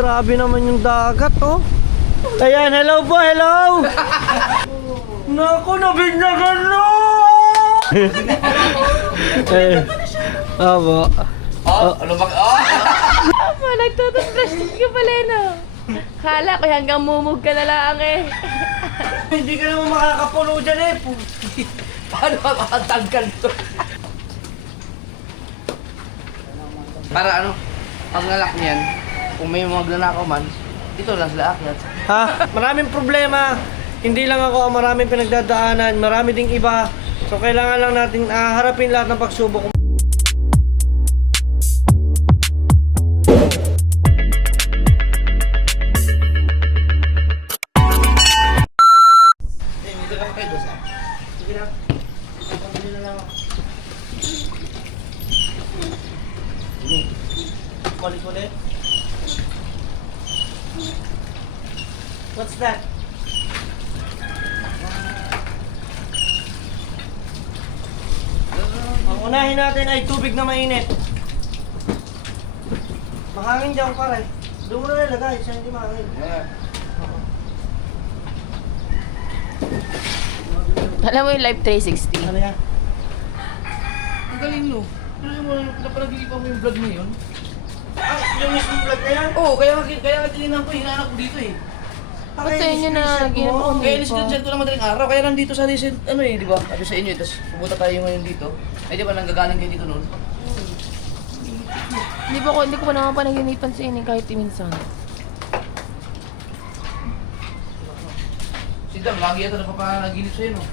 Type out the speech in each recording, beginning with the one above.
grabe naman yung dagat, oh. Ayan, hello po, hello! Naku, nabinyagan no! Opo. Oh, ano ba? Oh! Apa, nagtututbrush ka pala, no? Kala ko hanggang mumug ka na lang eh. Hindi ka naman makakapuno dyan eh. Paano makatanggal to? Para ano, pag nalak niyan, kung may magnanakaw man, ito lang sila akyat. Ha? Maraming problema. Hindi lang ako ang maraming pinagdadaanan. Marami ding iba. So kailangan lang natin harapin lahat ng pagsubok. Sige na. Pagpapili na lang ako. Balik ulit. What's that? Ang unahin natin ay tubig na mainit. Mahangin dyan pare. Doon mo na nilagay, siya hindi mahangin. Alam mo yung Live 360? Ano yan? Ang galing no. Pero mo napalagilipan mo yung vlog na yun. Ah, yung mismong vlog na yan? Oo, kaya tinignan ko, hinahanap ko dito eh. Ba't sa inyo na naging ako Kaya dito? in-screenshot ko na madaling araw, kaya nandito sa recent, ano eh, di ba? Sabi sa inyo, tapos pumunta tayo ngayon dito. Ay di ba, nanggagaling kayo dito noon? Hindi ko pa naman panaginipan sa inyo kahit minsan. Si Dam, lagi yata napapanaginip sa'yo, no?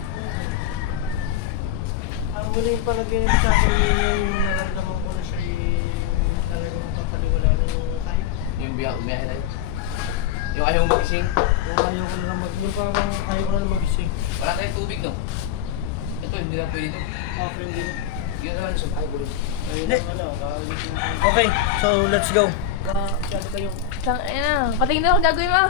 Ang muling panaginip sa akin yung nararamdaman ko na siya talagang magpapaliwala na yung tayo. Yung biyahe tayo. Yung ayaw mo magising. Yung ayaw ko na lang yung parang ayaw ko na lang magising. Wala tayong tubig, no? Ito, hindi na pwede ito. Okay, hindi na. Yun naman, sa bahay ko rin. Okay, so let's go. Tang ina, patingin ako gagawin mo.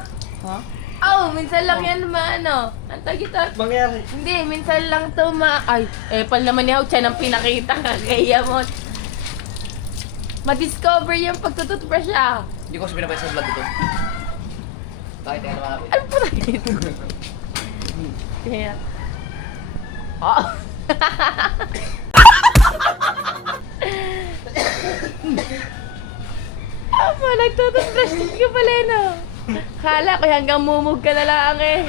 Ha? Oh, minsan lang yan ano. Ang tagito. Mangyari. Hindi, minsan lang to ay, pal naman ni Hao, siya nang pinakita kaya mo. Ma-discover yung pagtututbrush siya. Hindi ko kasi pinapay sa vlog ito. Bakit kaya naman Ano po na dito? Kaya. Oh. Apa, nagtututbrush ka pala, no? Kala ko hanggang mumug ka na lang eh.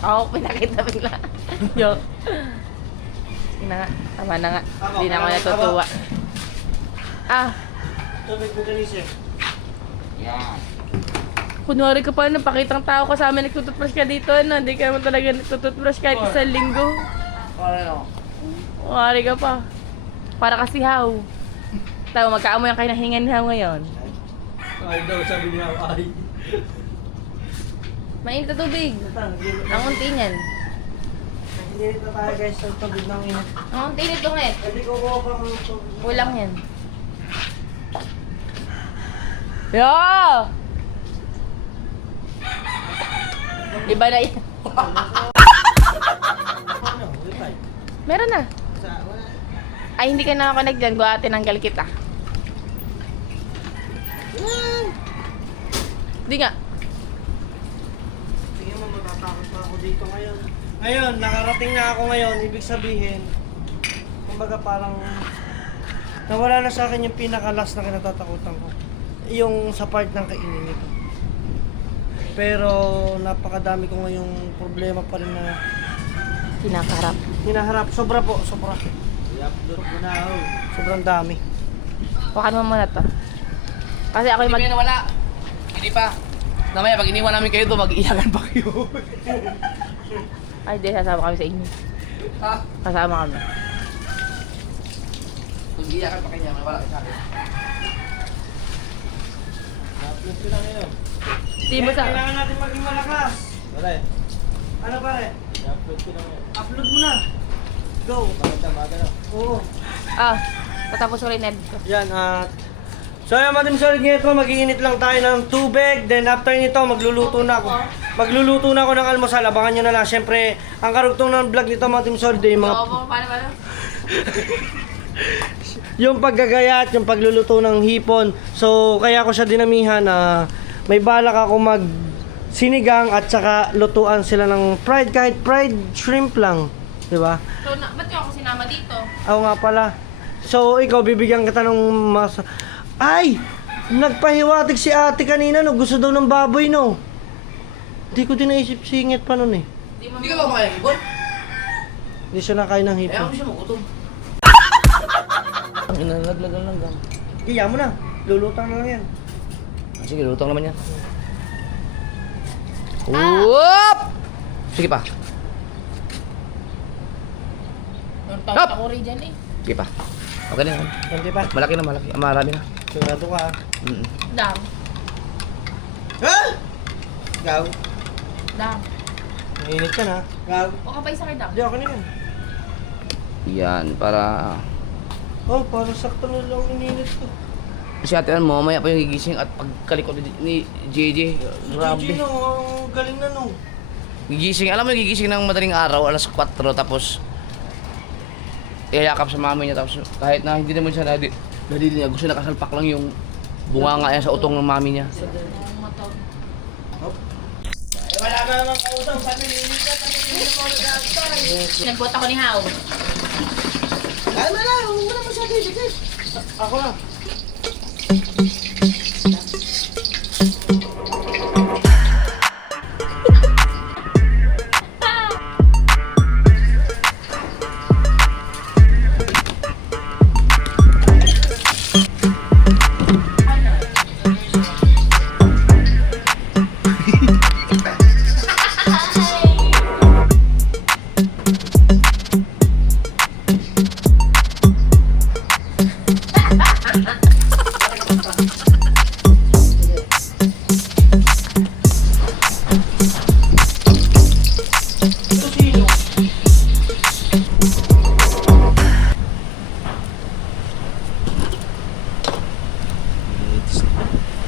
Ako, pinakita bigla. Joke. Sige na nga, tama na nga. Hindi na ako natutuwa. Ah, Tubig mo kanisip. Yan. kunwari ka pa, napakitang tao ka sa amin, nagtututbrush ka dito, ano? Hindi ka naman talaga nagtututbrush kahit isang linggo. Ano? Kunwari ka pa. Para kasi Hao. Tayo, magkaamoy ang kayo ng hinga ni Hao ngayon. Ay daw, sabi niya, ay. Mainit na tubig. Ang unti niyan. Hindi na tayo guys, sa tubig ng init. Ang unti nito nga eh. Hindi ko kuha pa ng tubig. Kulang yan. Yo! Iba na yan. Ano, wifi? Meron na. Sa, wala. Ay, hindi ka nakakonect dyan. Gawa tinanggal kita. Hindi nga. Tingnan mo, matatakot pa ako dito ngayon. Ngayon, nakarating na ako ngayon, ibig sabihin, kumbaga parang nawala na sa akin yung pinakalas na kinatatakutan ko. Yung sa part ng kainin nito. Pero napakadami ko ngayong problema pa rin na Kinakarap. hinaharap. Sobra po, sobra. Sobrang dami. Wakan mo muna to. Kasi ako yung Hindi pa nawala. Hindi pa. Namaya, pag iniwan namin kayo doon, mag-iiyakan pa kayo. Ay, di, sasama kami sa inyo. Ha? Kasama kami. Mag-iiyakan pa kayo, wala kayo sa akin. Upload ko na ngayon. Di mo sa... Kailangan natin maging malakas. Wala eh. Ano pare? I-upload ko na ngayon. Upload mo na. Go. Maganda, maganda. Oo. Ah, patapos ko rin edit ko. Yan at so yan Madam Solid, ngayon po mag-iinit lang tayo ng tubig. Then after nito magluluto na ako. Magluluto na ako ng almusal. Abangan nyo na lang. Siyempre, ang karugtong ng vlog nito Madam Solid, yung mga Oo, paano? yung paggagayat, yung pagluluto ng hipon. So, kaya ko siya dinamihan na may balak ako mag sinigang at saka lutuan sila ng fried, kahit fried shrimp lang. Di ba? So, ba't yung ako sinama dito? Oo nga pala. So, ikaw, bibigyan kita ng mas... Ay! Nagpahiwatig si ate kanina, no? Gusto daw ng baboy, no? Hindi ko din naisip singit pa nun, eh. Hindi ka ba kumakain ng hipon? Hindi siya nakain ng Eh, hipon. ako siya magutom. Ang inalaglagan lang gang. Kaya mo na. Lulutang na lang yan. Sige, lutang naman yan. Whoop! Sige pa. Ang Hop! tawag ako rin dyan eh. Sige pa. Okay na yan. Hindi pa. Malaki na, malaki. Marami na. Sigurado ka, ha? Mm. Dam. Ha? Gaw. Dam. Mainit ka na. Gaw. O ka ba isa kay Dam? Hindi, ako na yan. Yan, para... Oh, parang sakto na lang ininit ko. Si ate mo, mamaya pa yung gigising at pagkalikot ni JJ. Grabe. Gigi, no, ang galing na, no. Gigising, alam mo yung gigising ng madaling araw, alas 4, tapos iyayakap sa mami niya, tapos kahit na hindi naman siya nadili niya, gusto nakasalpak lang yung bunganga niya sa utong ng mami niya. Ang motor. Wala ka naman kautang, sabi ninit ka, sabi ninit mo na Nagbuhat ako ni Hao. Ay, wala, huwag mo na masyado ibigay. Ako na.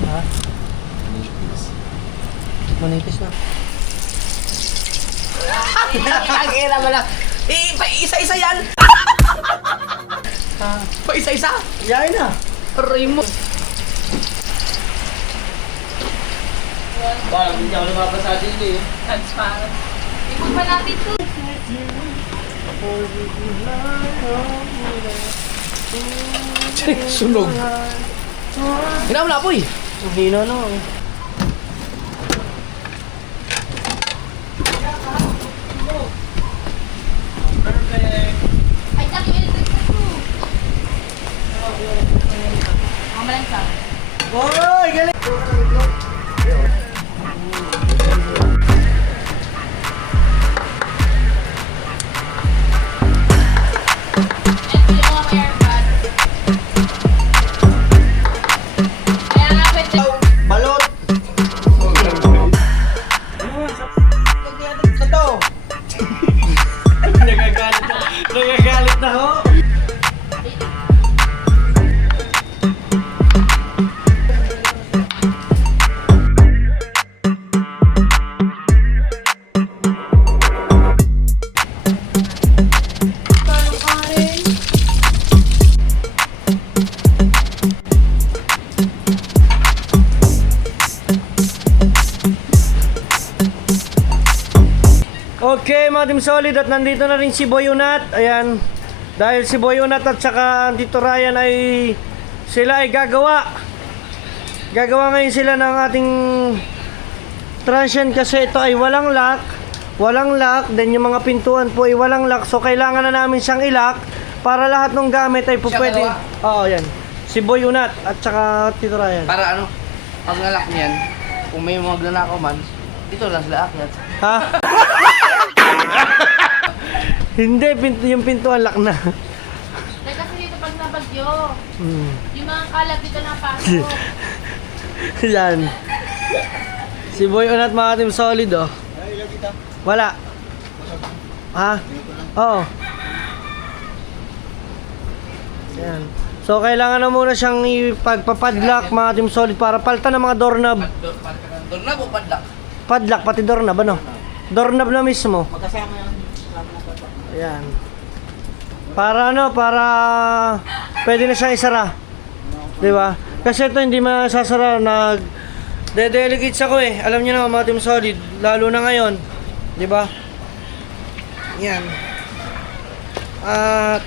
Ha? Manipis na. Kaya mo lang. Eh, pa isa-isa yan! Pa isa-isa! Yain na. Aray mo! Parang hindi ako lumabasa dito eh. Transparent. Ipag pa natin to. Sunog! Ginawa mo na apoy! Ang hina na. Ay, dami electric na to. Ang malansa. Hoy, galing! At pili ko nga may airbag. Kaya nga pwede. Balot! Nagagalit na ho! Okay, mga Team Solid, at nandito na rin si Boy Unat. Ayan. Dahil si Boy Unat at saka Tito Ryan ay sila ay gagawa ngayon sila ng ating transient, kasi ito ay walang lock, then yung mga pintuan po ay walang lock, so kailangan na namin siyang ilak para lahat ng gamit ay po Siya pwede. gagawa? Oo, yan. Si Boy Unat at saka Tito Ryan. Para ano, pag nalak niyan, kung may magnanakaw man, dito lang sila akyat. Ha? Hindi, yung pintuan lock na. Dahil kasi dito pag nabagyo, Hmm. yung mga kalat dito na pasok. Yan. Si Boy Unat, mga Team Solid, oh. Wala. Ha? Oo. Yan. So, kailangan na muna siyang ipagpapadlock, mga Team Solid, para palitan ng mga doorknob. Doorknob o padlock? Padlock, pati doorknob, ano? Doorknob na mismo. Magkasama yan. Ayan. Para ano, para pwede na siyang isara. 'Di ba? Kasi ito hindi masasara, delegate ako eh. Alam niyo na mga Team Solid, lalo na ngayon, 'di ba? Yan. At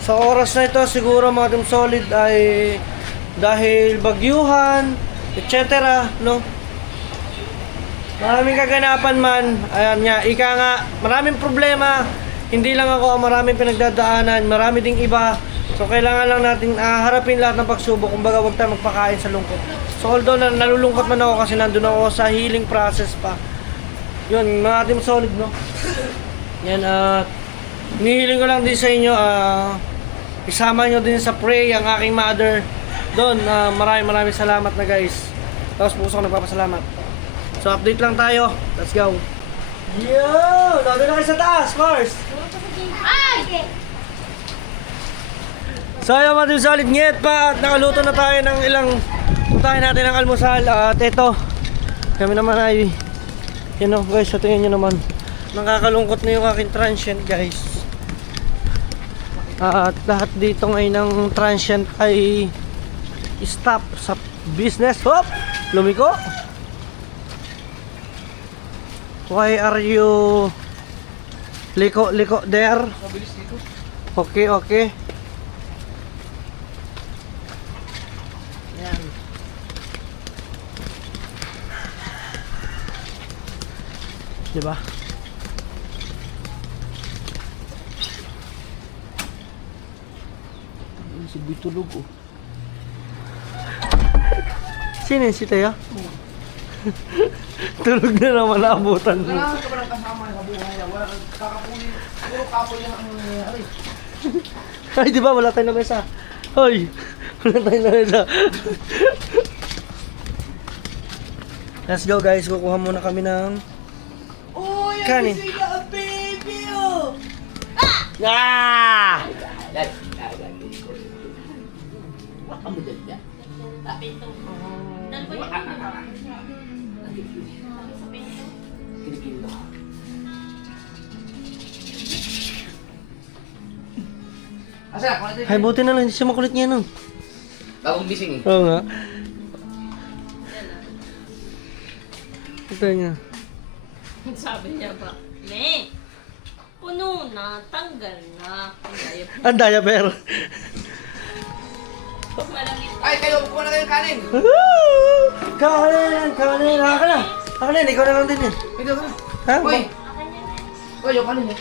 sa oras na ito siguro mga Team Solid ay dahil bagyuhan, etc. no? Maraming kaganapan man, ayan nga, ika nga, maraming problema. Hindi lang ako, maraming pinagdadaanan, marami ding iba. So kailangan lang natin harapin lahat ng pagsubok. Kumbaga huwag tayo magpakain sa lungkot. So although nalulungkot man ako kasi nandun ako sa healing process pa. Yun, mga Team Solid, no? Yan, nihiling ko lang din sa inyo, isama nyo din sa pray ang aking mother. Doon, maraming salamat na guys. Tapos puso ko nagpapasalamat. So update lang tayo. Let's go. Yo! Nandun na kayo sa taas, Mars! So ayun mga Team Solid, ngit pa at nakaluto na tayo ng ilang puntahin natin ng almusal. At ito, kami naman ay, you know guys, sa tingin nyo naman, nakakalungkot na yung aking transient guys. At lahat dito ngayon ng transient ay stop sa business. Hop! Lumiko! Why are you liko there? Okay, okay. Yan. Diba? Si Boy tulog oh. Sino si Taya? Tulog na naman, naabutan mo. Kailangan ka ba ng kasama sa buhay niya? Wala kang kakapunin. Puro kapoy lang ang nangyayari. Ay, di ba? Wala tayong lamesa. Hoy! Wala tayong lamesa. Let's go guys. Kukuha muna kami ng kanin. baby oh! Ah! Asa, kung Ay, buti na lang. Hindi siya makulit niya, no? bagong gising eh. Oo nga. Ito niya. Sabi niya ba, Ne, puno na, tanggal na. Ang diaper. Malamig. Ay, kayo, kuha na kayo ng kanin. Kanin! Kanin! Haka na! Haka na! Ikaw na lang din yan. Pwede ka na. Ha? Uy! Uy, yung kanin eh.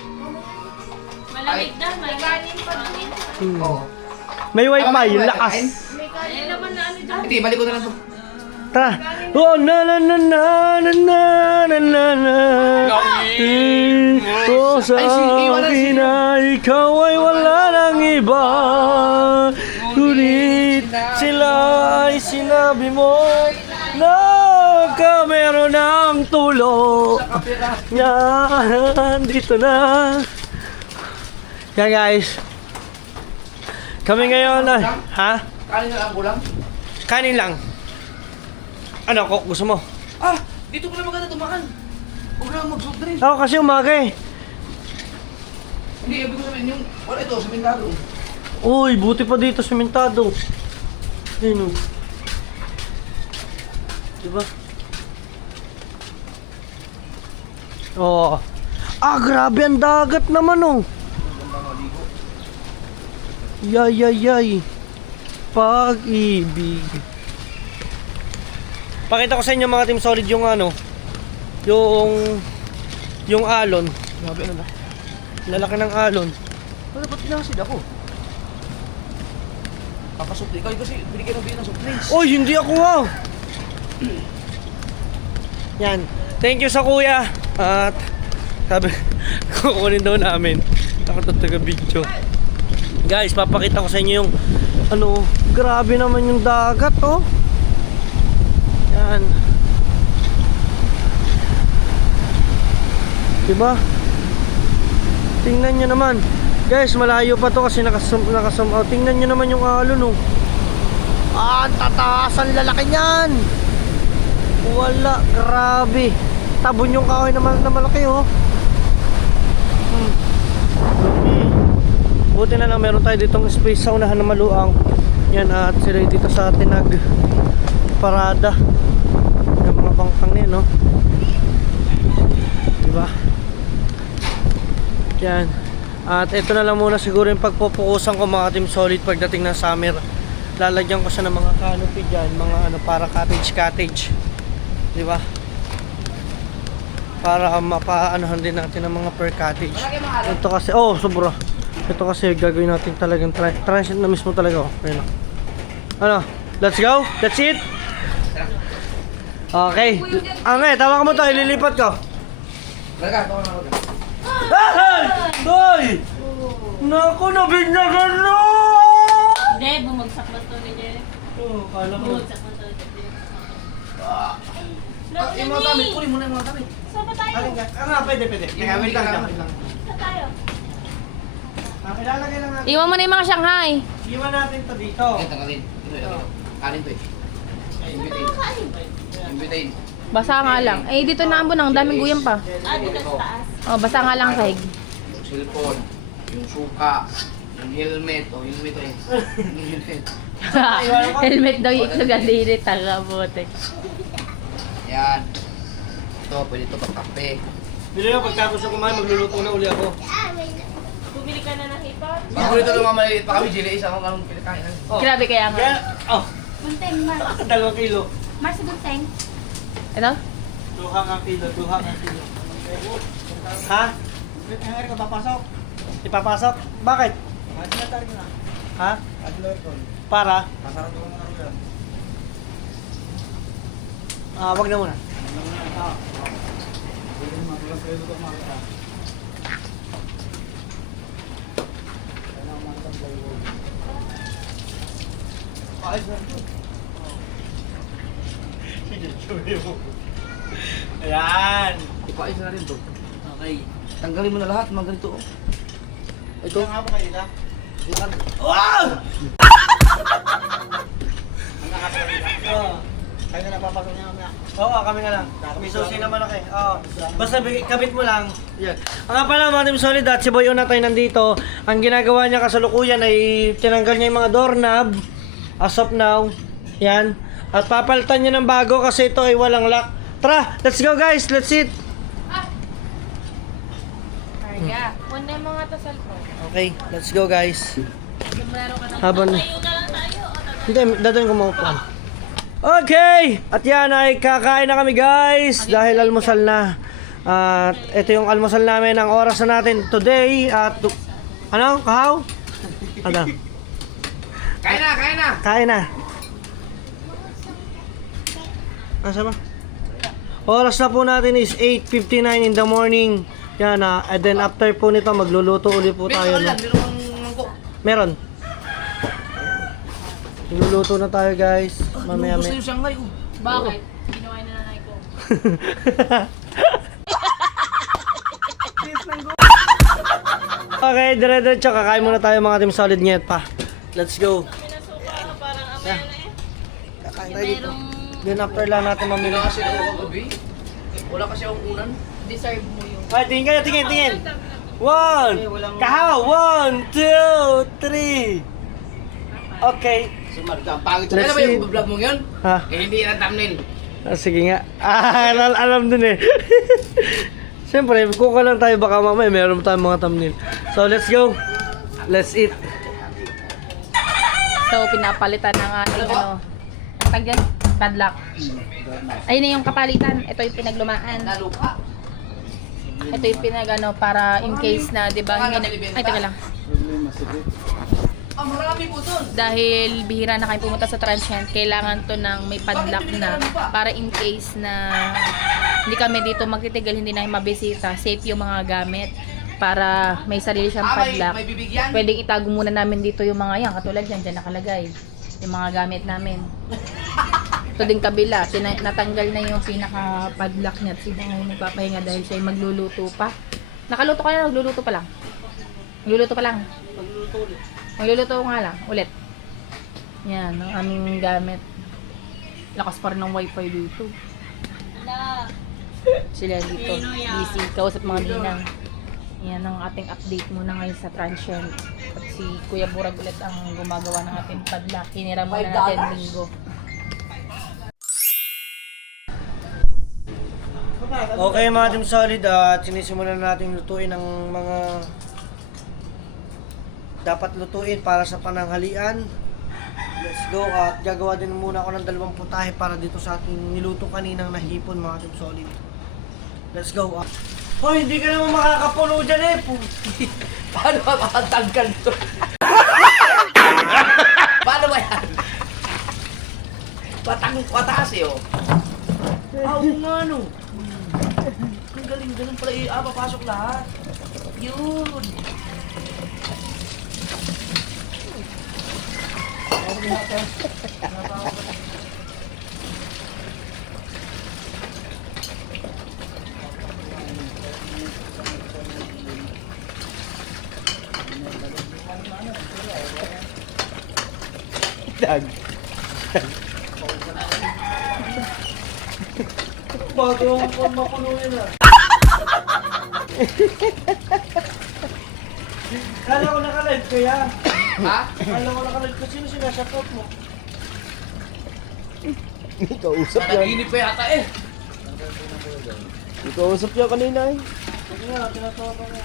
Malamig na, malamig pa rin. Hmm. Oo. May wifi, Kain? lakas. Ay, laman na ano dyan. Hindi, balik ko na lang to. Tara. Oh, na na na na na na na na na. Oh, sa akin na ikaw ay wala nang iba. Ngunit sila ay sinabi mo na meron ng tulo. Yan, dito na. Yan guys. Kami ngayon ay, ha? Kanin na lang kulang. Kanin lang. Ano, gusto mo? Ah! Dito ko na maganda tumakan. Huwag na mag-soft drink. Ako kasi umaga eh. Hindi, ibig ko sabihin yung... Wala ito, samentado. Uy, buti pa dito sementado. Ayun o. Diba? Oo. Ah, grabe ang dagat naman oh. Yay. Pag-ibig. Pakita ko sa inyo mga Team Solid yung ano, yung alon. Grabe ano na. Lalaki ng alon. Wala, ba't pinasid ako? Kakasupli. Ikaw kasi binigyan ng biyan ng soft drinks. Oy, hindi ako nga. Yan. Thank you sa kuya. At sabi, kukunin daw namin. Nakataga video. Guys, papakita ko sa inyo yung ano, grabe naman yung dagat oh. Yan. Diba? Tingnan nyo naman. Guys, malayo pa to kasi nakasum out. Tingnan nyo naman yung alon oh. Ah, ang tataas, ang lalaki niyan. Wala, grabe. Tabon yung kahoy naman na malaki oh. Buti na lang meron tayo ditong space sa unahan na maluang. Yan, at sila dito sa tinag parada. Yung mga bangkang niya, no? Diba? Yan. At ito na lang muna siguro yung pagpupukusan ko mga Team Solid pagdating ng summer. Lalagyan ko siya ng mga canopy dyan, mga ano, para cottage. Diba? Para mapaanohan din natin ng mga per cottage. Ito kasi, oh, sobra. Ito kasi gagawin natin talagang transient na mismo talaga. Oh. Ayun. Ano? Let's go? That's it? Okay. Angay, tawa ka mo to. Ililipat ko. Talaga, ito ko na. Ay! Hoy! Naku, nabignagan no! Hindi, bumagsak ba ito ni Jerry? Oh, kala ko. Bumagsak ba ito ni Jerry? Yung mga gamit, kunin mo na yung mga gamit. Saan ba tayo? Alin ka? Pwede. Teka, wait lang. Saan tayo? Ilalagay lang natin. Iwan mo na yung mga Shanghai. Iwan natin to dito. Ito, tanggalin. Ito. Kanin to eh. Imbitayin. Basa nga lang. Eh, dito na ambon, ang daming guyam pa. Dito sa taas. Oh, basa nga lang sahig. Yung cellphone, yung suka, yung helmet. Oh, helmet to eh. Yung helmet. Helmet daw yung itlog ang dili, taga bote. Yan. Ito, pwede ito pagkape. Bilo yung pagkatapos na kumain, magluluto na uli ako. Bumili ka na ng hipon? Bago ito ng mga maliliit pa kami, Jilly, isa akong anong pinakain. Oh. Grabe kaya nga. Kaya, oh, Bunteng, Mar. 2 kilo. Mar sa bunteng. Ito? 2 kilo. Ha? Ang ko papasok. Ipapasok? Bakit? Ha? Para? Wag na muna. Ayan. Ipaayos na rin to. Okay. Tanggalin mo na lahat, mga ganito. Oh. Ito. Nga po kanina. Lakad. Wow! Kaya na napapasok niya kami. Oo, kami na lang. May susi na malaki. Oo. Basta kabit mo lang. Yan. Ang nga pala mga Team Solid at si Boy Unatay nandito. Ang ginagawa niya kasalukuyan ay tinanggal niya yung mga doorknob. As of now. Yan. At papalitan niya ng bago kasi ito ay walang lock. Tara, let's go guys. Let's eat. Karga. Una yung mga to cellphone. Okay, let's go guys. Meron ka na. Habang... Tayo na lang tayo. Hindi, dadalhin ko mga upuan. Okay! At yan ay kakain na kami guys dahil almusal na. At ito yung almusal namin. Ang oras na natin today at... Ano? Kahaw? Ano? Kain na, kain na! Kain na. Asa ba? Oras na po natin is 8:59 in the morning. Yan na. And then after po nito magluluto ulit po tayo. Meron No? lang, meron kang mangkok. Meron. Magluluto na tayo guys. Mamaya Lubos na may... yung Shanghai. Oh. Bakit? Ginawa na nanay ko. Okay, dire-diretso kakain muna tayo mga Team Solid Nyet pa. Let's go. Parang Yeah. Kakain tayo dito. Then after lang natin mamili. Wala kasi ako kagabi. Wala kasi akong unan. Deserve mo yung... Ay, tingin kayo, tingin. One! Kahaw! 1, 2, 3. Okay. Ang pangit. Let's Ano ba yung see. vlog mo yun? Ha? Eh, hindi yan ang thumbnail. Sige nga. Alam dun eh. Siyempre, kuka lang tayo baka mamaya meron tayong mga thumbnail. So, let's go. Let's eat. So, pinapalitan ng ating ano... Ang tag dyan? Padlock. Ayun na yung kapalitan. Ito yung pinaglumaan. Nalupa. Ito yung pinagano para in case na, di ba? Hindi na... Ay, taga lang. Marami po dun. Dahil bihira na kayo pumunta sa transient, kailangan to ng may padlock na para in case na hindi kami dito magtitigal, hindi namin mabisita, safe yung mga gamit para may sarili siyang padlock. May bibigyan. Pwedeng itago muna namin dito yung mga yan, katulad yan, dyan nakalagay yung mga gamit namin. Ito din kabila, natanggal na yung pinaka padlock niya at sila ngayon nagpapahinga dahil siya yung magluluto pa. Nakaluto ka na, nagluluto pa lang. Magluluto pa lang. Magluluto nga lang, ulit. Yan, ang aming gamit. Lakas pa rin ng wifi dito. Sila dito, busy, kausap mga ninang. Yan ang ating update muna ngayon sa transient. At si Kuya Burag ulit ang gumagawa ng ating padlock. Hinira muna natin linggo. Okay mga Team Solid, at sinisimulan natin lutuin ang mga dapat lutuin para sa pananghalian. Let's go, at gagawa din muna ako ng 2 putahe para dito sa ating niluto kaninang nahipon mga Team Solid. Let's go. Hoy, hindi ka naman makakapuno dyan eh. Paano ba makatanggal to? Paano ba yan? Pataas eh, oh. Oo nga, no. Ang galing, ganun pala. Papasok lahat. Yun. Bago ako mapuno yun ah. Kala ko naka-live kaya. Ha? Kala ko naka-live ko. Sino sinasapot mo? Nanaginip pa yata eh. Ikausap niya kanina eh. Sige nga, tinatawagan ko.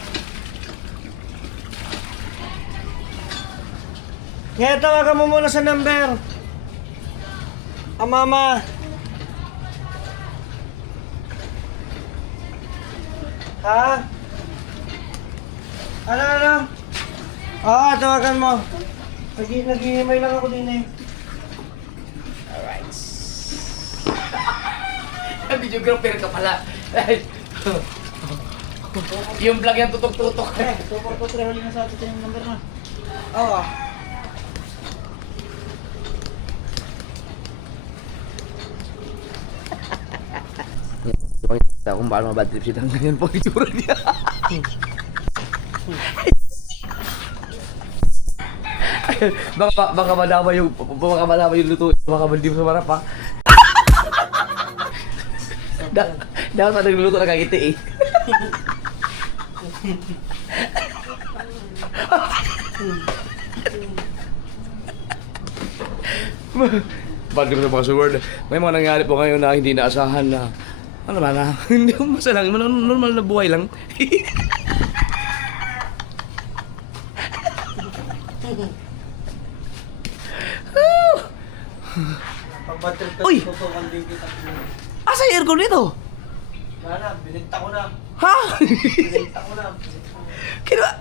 Ngayon tawagan mo muna sa number. Mama. Ha? Ano? Tawagan mo. Naghihimay lang ako din eh. Videographer ka pala. Yung vlog yan tutok-tutok. Huli na sa atin yung number na. Oo. Kita kung paano mabad trip siya ganyan po itsura niya. baka malama yung luto, baka maldim sa marap ha. Dapat sa nagluluto na kagiti eh. Bad trip sa mga suword. May mga nangyari po ngayon na hindi naasahan na ano ba na? Hindi ko masalang. Normal na buhay lang. Pag-batrip ka, Uy! tutukan din kita. Asa yung aircon nito? Wala, binigta ko na. Ha? Binigta ko na.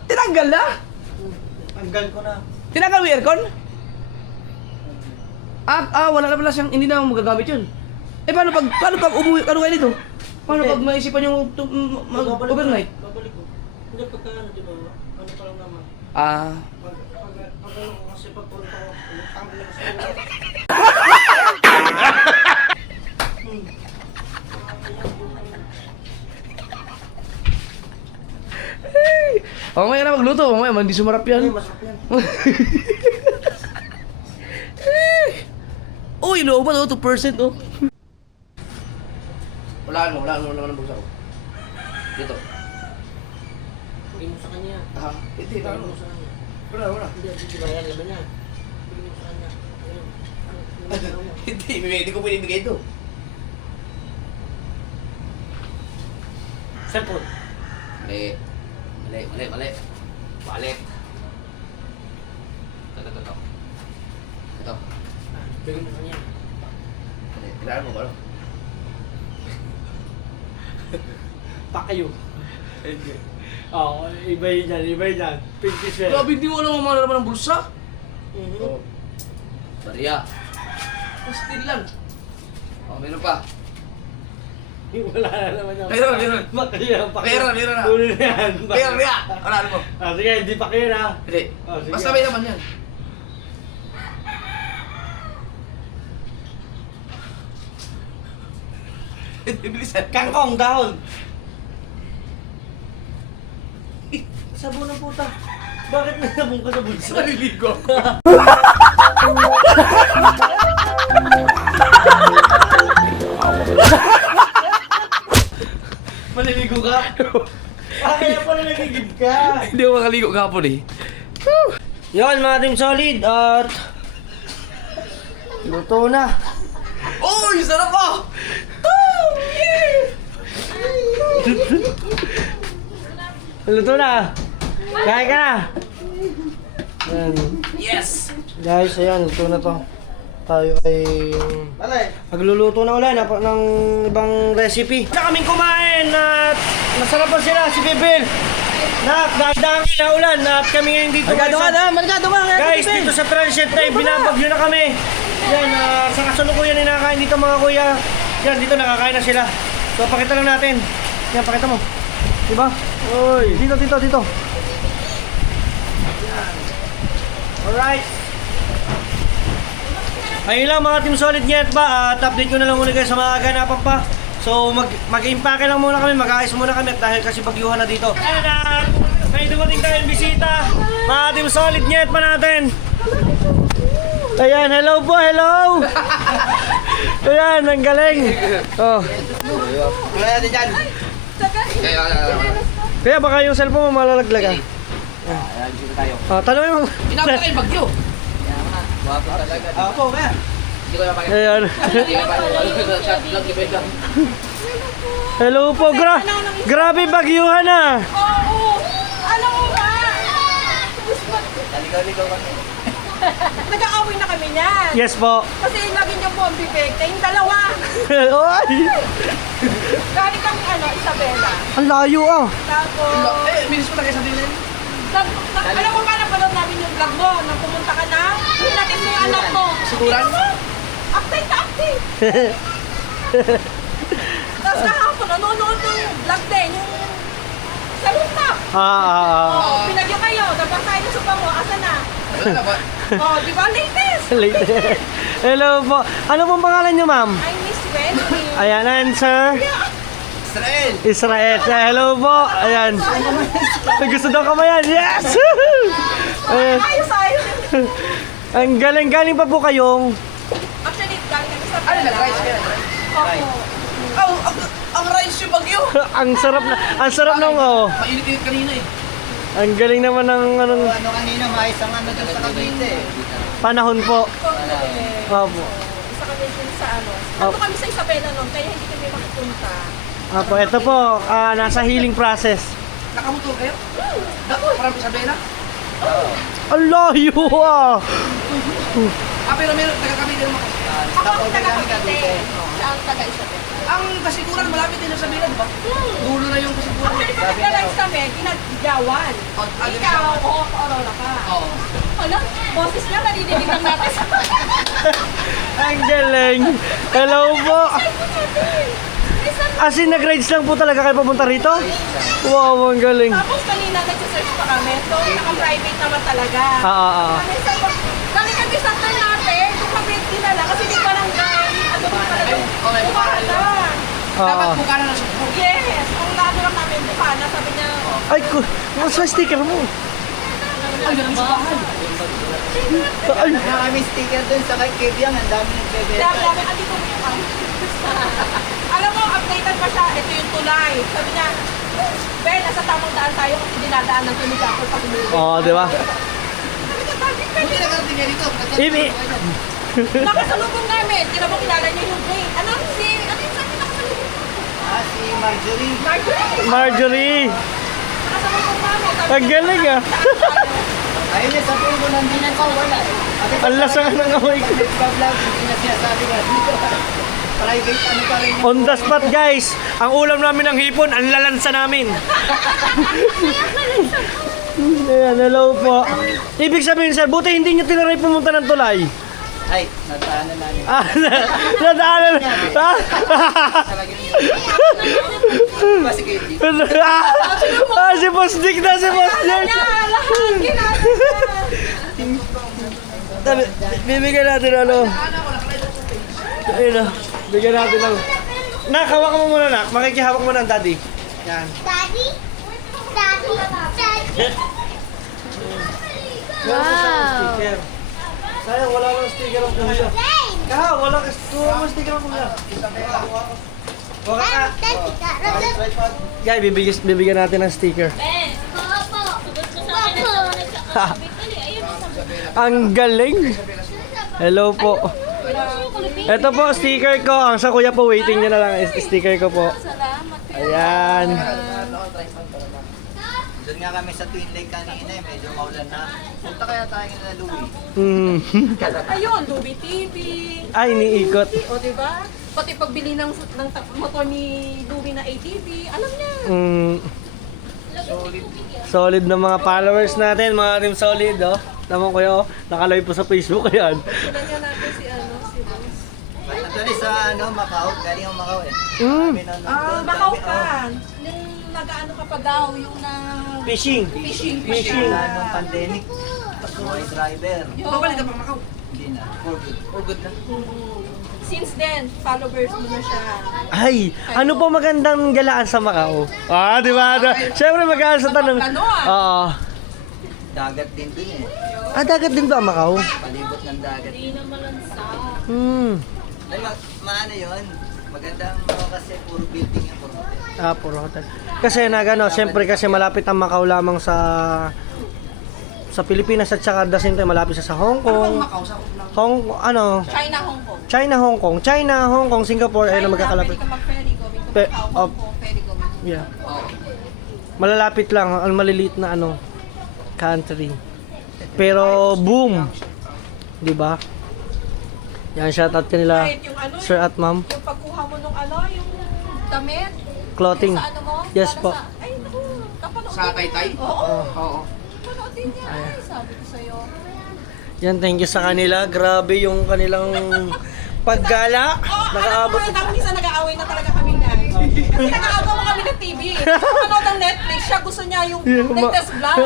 Tinanggal na? Tanggal ko na. Tinanggal mo yung aircon? Wala na pala siyang, hindi na magagamit yun. Eh paano pag umuwi, ano kayo dito? Paano pag maisipan yung overnight? Babalik ko. Hindi, pagka ano, di ba? Ano pa lang naman. Pag ano ko kasi pagpunta ko, tanggal na sa ulo. Mamaya na magluto, mamaya hindi sumarap Ay, yan. masarap yan. Uy, loob ba 2% oh. Wala naman ang bugsa ko. Dito. Bigyan mo sa kanya. Ha? Hindi, Bigyan mo sa kanya. Wala. Hindi ba yan naman yan? Bigyan mo sa kanya. Ayun. Ano mo? Hindi ko pinibigay ito. Cellphone. Mali. Balik. Ito. Ito. Bigyan mo sa kanya. Kailangan mo ba? Pa kayo. Hindi. Oo, iba yun yan. 50 cents. Grabe, hindi mo alam ang mga laman ng bulsa. Mhm. Maria. Still lang. Meron pa. Wala na naman yan. Meron. Pakira. Meron na. Huli na yan. Maria. Wala mo. Sige, hindi pakira. Hindi. Oh, sige. Basta may naman yan. Bilisan. Kangkong, dahon. Sabon ng puta. Bakit may sabon ka sa bulsa? Naliligo ako. Maliligo ka? Kaya pala nagigib nakaligo kahapon eh. Yun mga Team Solid at luto na. Uy, sarap ah! Luto na. Kain ka na. Yan. Yes! Guys, ayan, luto na to. Tayo ay magluluto na ulit ng ibang recipe. Na kaming kumain at masarap pa sila si Bibil. Dahil na ulan at kami ngayon dito. Guys, dito sa Transit Time, binabagyo na kami. Yan, sa kasalukuyan ninakain dito mga kuya. Yan, dito nakakain na sila. So, pakita lang natin. Yan, pakita mo. Diba? Oy, dito. Yan. Alright. Ayun lang mga Team Solid Nyet pa. At update ko na lang muna kayo sa mga ganapan pa. So, mag-impake lang muna kami, mag-aayos muna kami dahil kasi bagyuhan na dito. Ayan na, may dumating tayong bisita. Mga Team Solid Nyet pa natin. Ayan, hello po, hello! Ayan, ang galing. Oh. Kaya baka yung cellphone mo malalaglag ah. Oh, tanongin mo. Pinabot kayo bagyo. Wapo talaga. Opo, kaya. Hindi ko na pakita. Ayan. Hindi ko na pakita. Shot vlog ni Beda. Hello po, grabe bagyuhan ah. Oo! Alam mo ba? Naligaw-ligaw kami. Nag-aaway na kami niyan. Yes po. Kasi lagi niyo po ang bibigta. Yung dalawa. Oy! Galing kami Isabela. Ang layo ah. Tapos, Minis mo na kayo sa dilin. alam mo ba napanood namin yung vlog mo nang pumunta ka na? Hindi natin mo yung anak mo. Siguran? Active na active. Tapos kahapon, nanonood ng vlog din. Yung sa rooftop. Oh, pinagyo kayo. Tapos tayo ng supa mo. Asa na? Wala na ba? Oh, di ba latest? Late. Hello po. Ano pong pangalan niyo, ma'am? I miss Wendy. Ayan, answer. Israel! Israel. Hello po. Ayan. Gusto daw kamayan. Yes! Ayan. Ayos. Ang galing pa po kayong. Actually, galing kami sa Ano nag-rice kayo? Opo. Ang rice yung bagyo! Ang sarap ng oh. Mainit-init kanina eh. Ang galing naman ng anong Ano kanina, mais ang ano dun sa Cavite. panahon po. Opo. Isa kami dun sa Ano kami sa Isabela noon, kaya hindi kami makapunta. Opo, ito po, nasa healing process. Nakamotor kayo? Parang Isabela? Ang layo ah! Pero meron, taga kami din mga. Ako ang taga Cavite. Siya ang taga Isabela. Ang kasiguran, malapit din sa Isabela, di ba? Dulo na yung kasiguran. Actually, pag nag-rice kami, pinagjawan. Ikaw, oo, Aurora ka. Oo. Ano? Boses niya, nadidinig lang natin. Ang galing! Hello po! As in, nag-rides lang po talaga kayo papunta rito? Wow, ang galing! Tapos kanina nagsisearch pa kami, so naka-private naman talaga. Galing kami sa natin, kung mabit dinala, kasi di barangay, ano ba pala doon? Bukana. Dapat bukana na siya. Yes, ang lado lang namin Bukana, sabi niya, Ay, mas may sticker mo. Ang ganda sa bahay. Ay, Kami sticker dun sa kay Kibyang, ang dami nagbebenta. dami, andito mo yung alam mo, updated pa siya, ito yung tulay. Sabi niya, Ben, nasa tamang daan tayo kasi dinadaan ng tumigapo pag umuwi. oh, di ba? Sabi niya, bakit Buti na karating niya dito. Ibi. nakasalubong namin, tira mo kilala niya yung Jane. Ano yung sabi nakasalubong? Si Marjorie. Marjorie! Nakasalubong namin. Sabi Ang niya, galing ah! Ayun niya, sabihin ko nandito pa, wala. Ang lasa nga ng amoy ko. Nagpa-vlog, hindi na sinasabi nga dito. Private ano pa rin. On the spot guys, ang ulam namin ng hipon, ang lalansa namin. Ayan, hello po. Ibig sabihin sir, buti hindi nyo tinaray pumunta ng tulay. Ay, nataanan namin. Nadaanan. Kasi kayo dito. Si Boss Dick na, si Boss Dick. lahat, ginagawa. Bibigyan natin ano. Ayun na, bigyan natin ng... Nak, hawak mo muna nak. Makikihawak mo ng daddy. Yan. Daddy? Daddy? Daddy? Wow. Sayang, wala kang sticker ang kuya. Kaha, wala kang sticker ang kuya. Wala ka. Daddy? Guys, bibigyan natin ng sticker. Papa, Ang galing. Hello po. Ito po, sticker ko. Ang sa kuya po, waiting nyo na lang. Sticker ko po. Ayan. Doon nga kami sa Twin Lake kanina eh, medyo maulan na. Punta kaya tayo na Louie. Ayun, Louie TV. Ay, niikot. O, diba? Pati pagbili ng motor ni Louie na ATV, alam niya. Solid na mga followers natin, mga team solid, oh. Naman ko yun, nakalive po sa Facebook, yan. Sila niya natin si Boss. Actually sa Macau, galing ang Macau eh. Kami nanonood doon, Macau kami- ka. Nung nag-ano ka pa daw, yung na... Fishing. Fishing. Wala nung pandemic. Mga driver. Babalik ka pa Macau. Hindi na. For good na. Since then, followers mo na siya. Ay, ano po magandang galaan sa Macau? Ah, di ba? Siyempre mag-aaral sa tanong. Ano ah? Oo. Dagat din dun eh. Ah, dagat din ba ang Macau? Palibot ng dagat. Dahil maano yun, magandang kasi puro building yung puro hotel. Ah, puro hotel. Kasi nagano, siyempre kasi malapit ang Macau lamang sa Pilipinas at saka the same time malapit siya sa Hong Kong. China, Hong Kong. China, Hong Kong, Singapore, ay na magkakalapit. Pwede ka mag-ferry going to Pe- Macau, oh. Hong Kong, ferry going. Yeah. Malalapit lang, ang maliliit na country. Pero boom. 'Di ba? Yan, shout out kanila, Kahit yung Sir at Ma'am. yung pagkuha mo nung yung damit. Clothing. Sa ano mo? Yes para po. Ay, naku. Kapanood Sa din. Taytay? Oo. Oo. Kapanood din niya. Ay, sabi ko sa'yo. Yan, thank you sa kanila. Grabe yung kanilang paggala. Nakaabot. Alam mo, minsan nag-aaway na talaga kami niyan. Kasi nag-aagaw mo kami ng TV. Panood ng Netflix, siya gusto niya yung latest vlog.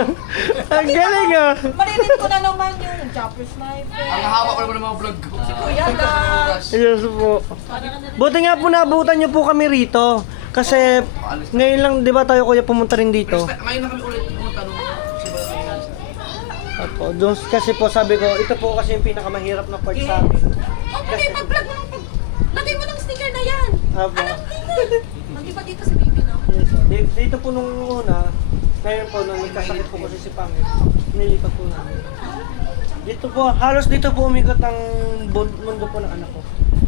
Ang galing ah. Marinig ko na naman yung Jumper Sniper. Ang haba ko naman ng mga vlog ko. Si Kuya Dax. Yes po. Buti nga po naabutan niyo po kami rito. Kasi ngayon lang, di ba tayo kuya pumunta rin dito? Ngayon na kami ulit pumunta nung Opo, doon kasi po sabi ko, ito po kasi yung pinakamahirap na part sa amin. Okay, mag-vlog mo. Lagay mo ng sticker na yan. Opo. Hindi ba dito si Baby, no? Yes, dito po nung una, ngayon po nung nagkasakit po kasi si Pangit, nilipat po namin. Dito po, halos dito po umigot ang mundo po ng anak ko.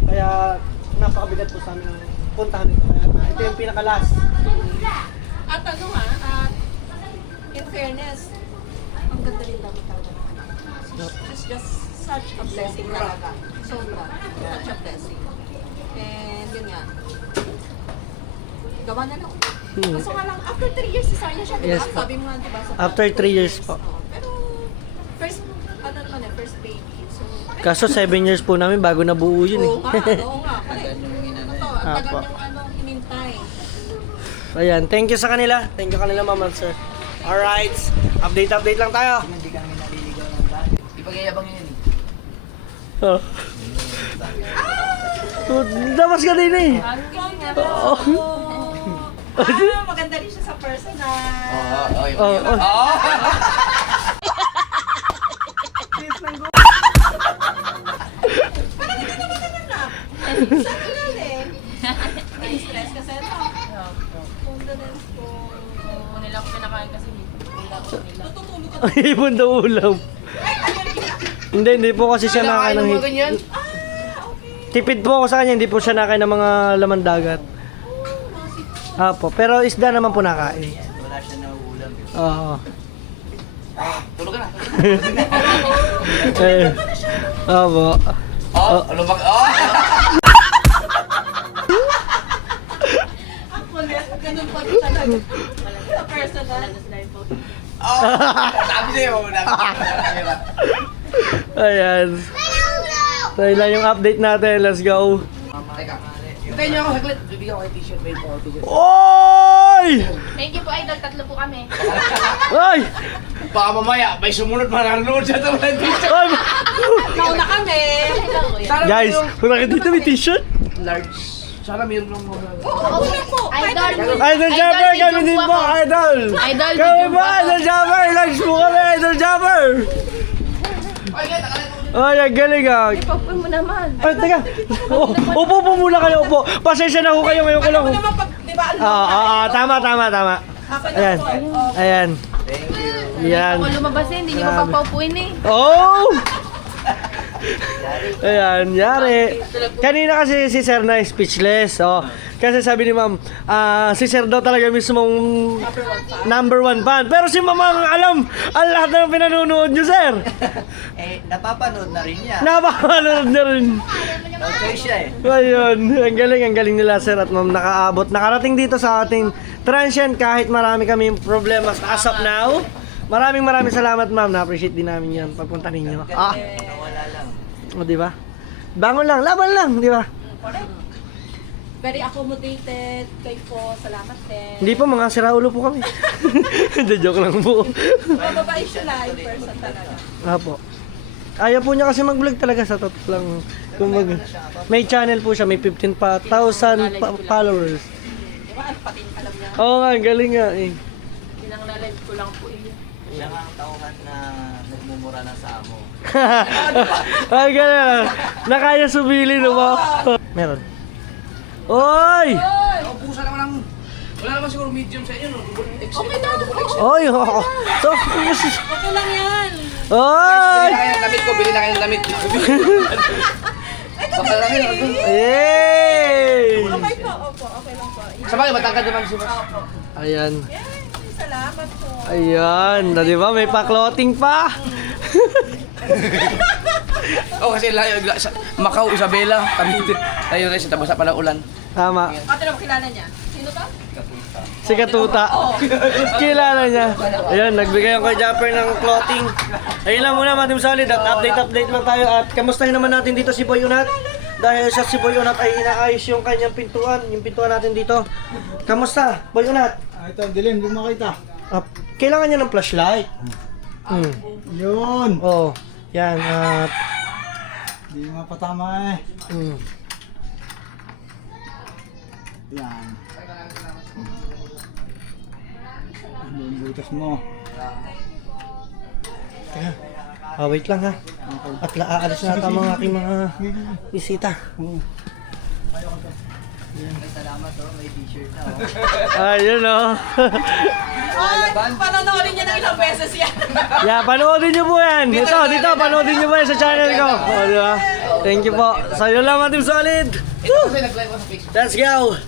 Kaya napakabigat po sa amin ang puntahan nito. Kaya ito yung pinaka-last. At at in fairness, ang ganda rin daw talaga ng anak. It's just such a blessing talaga. Sobra. Such a blessing. And yun nga. Gawa na lang ulit. Kaso nga lang, after 3 years, si Sarnia siya, diba? Yes po. Sabi mo nga, diba? Sa After 3 years po. Pero, first, first baby. So, Kaso 7 years po namin bago nabuo yun eh. oo nga. Yan yung inano Ito, eh. ang tagal Apo. yung hinintay. Ayan, thank you sa kanila. Thank you kanila ma'am sir. Alright, update lang tayo. Hindi kami naliligaw ng dati. Ipagyayabang yun eh. Oh. Damas ka din eh. Maganda rin siya sa personal. Oh, oh. Sabi lang eh. May stress kasi ito. Condolence po. Nila ko pinakain kasi Tututulog ka. Ay, ibon daw ulam. Hindi po kasi siya nakain ng ganyan? tipid po ako sa kanya, hindi po siya nakain ng mga laman dagat. Apo, pero isda naman po nakain. Wala siya nauulam. Oo. Tulog ka na. Eh, Apo. Lumag. Ang kulit. Ganun po din talaga. Sa personal. Sabi sa'yo. Ayan. So, lang yung update natin. Let's go. Teka. Hintayin niyo ako saglit. Bibigyan ko kay t-shirt. May po t-shirt. Oy! Thank you po, Idol. 3 po kami. Ay! Baka mamaya, may sumunod pa nanonood siya ito mga t-shirt. Ay! Nauna kami. Guys, kung nakita dito may t-shirt. Large. Sana mayroon lang mga... Oo, wala po. Idol. Idol Jumper, kami din po, Idol! Idol, Kami video po, Idol Jumper! Lunch po kami, Idol Jumper! Ay, ang galing ah! Pagpun mo naman. Ay, teka! Upo po muna kayo, upo! Pasensya na ho kayo, ngayon ko lang. Ano naman pag, di ba, Tama. Happen Ayan. na po. Ayan. Thank you. Yan. Ako lumabas eh, hindi niyo Grabe. mapapaupuin eh. Oh! Ayan, yari. Kanina kasi si Sir na speechless. Oh. Kasi sabi ni Ma'am, si Sir daw talaga mismong number one fan. Pero si Ma'am ang alam ang lahat ng pinanunood niyo, Sir. Napapanood na rin niya. Napakanood na rin. No choice siya eh. Ayun, ang galing nila Sir at Ma'am nakaabot. Nakarating dito sa ating transient kahit marami kami problema as of now. Maraming salamat Ma'am. Na-appreciate din namin yan pagpunta ninyo. Wala lang. O, di ba? Bangon lang, laban lang, di ba? Correct. Very accommodated. Kayo po, salamat din. Hindi po, mga siraulo po kami. Joke lang po. Mababait siya in person talaga. Apo. Ayaw po niya kasi mag-vlog talaga sa totoo lang. Kung may channel po siya, may 15,000 followers. Di ba? Ano pati alam niya? Oo nga, galing nga eh. Pinang-live ko lang po eh. Siya nga ang tauhan na nagmumura na sa amo. Ay, gano'n. Nakaya subili no ba? Meron. Oy! Ubusan naman ng... Wala naman siguro medium sa inyo, no? Okay na. Oy! So, Okay lang yan. oy! Bili na kayo ng damit. Baka lang yun. Yay! Okay po. Opo, okay lang po. Sabagay, matangkad naman siya. Opo. Ayan. Salamat po. Ayan. Na, di ba? May pa-clothing pa. Oh, kasi Macau, Isabela, kami tayo rin sa tabasa pala ulan. Tama. Ate na kilala niya? Sino to? Si Katuta. Kilala niya. Ayun, nagbigay ako kay Japper ng clothing. Ayun lang muna mga Team Solid at update lang tayo at kamustahin naman natin dito si Boy Unat. Dahil sa si Boy Unat ay inaayos yung kanyang pintuan, yung pintuan natin dito. Kamusta, Boy Unat? Ito, dilim, hindi makita. Kailangan niya ng flashlight. Yun. Oh, yan at Hindi mapatama eh. Yan. Ano yung butas mo? wait lang ha. At aalis na ata mga aking mga bisita. Salamat may t-shirt na Ayun oh. Panonoodin niya ng ilang beses yan. Yeah, panoodin niyo po yan. Dito, panoodin niyo po yan sa channel ko. O, di ba? Thank you po. So, yun lang mga Team Solid. Let's go!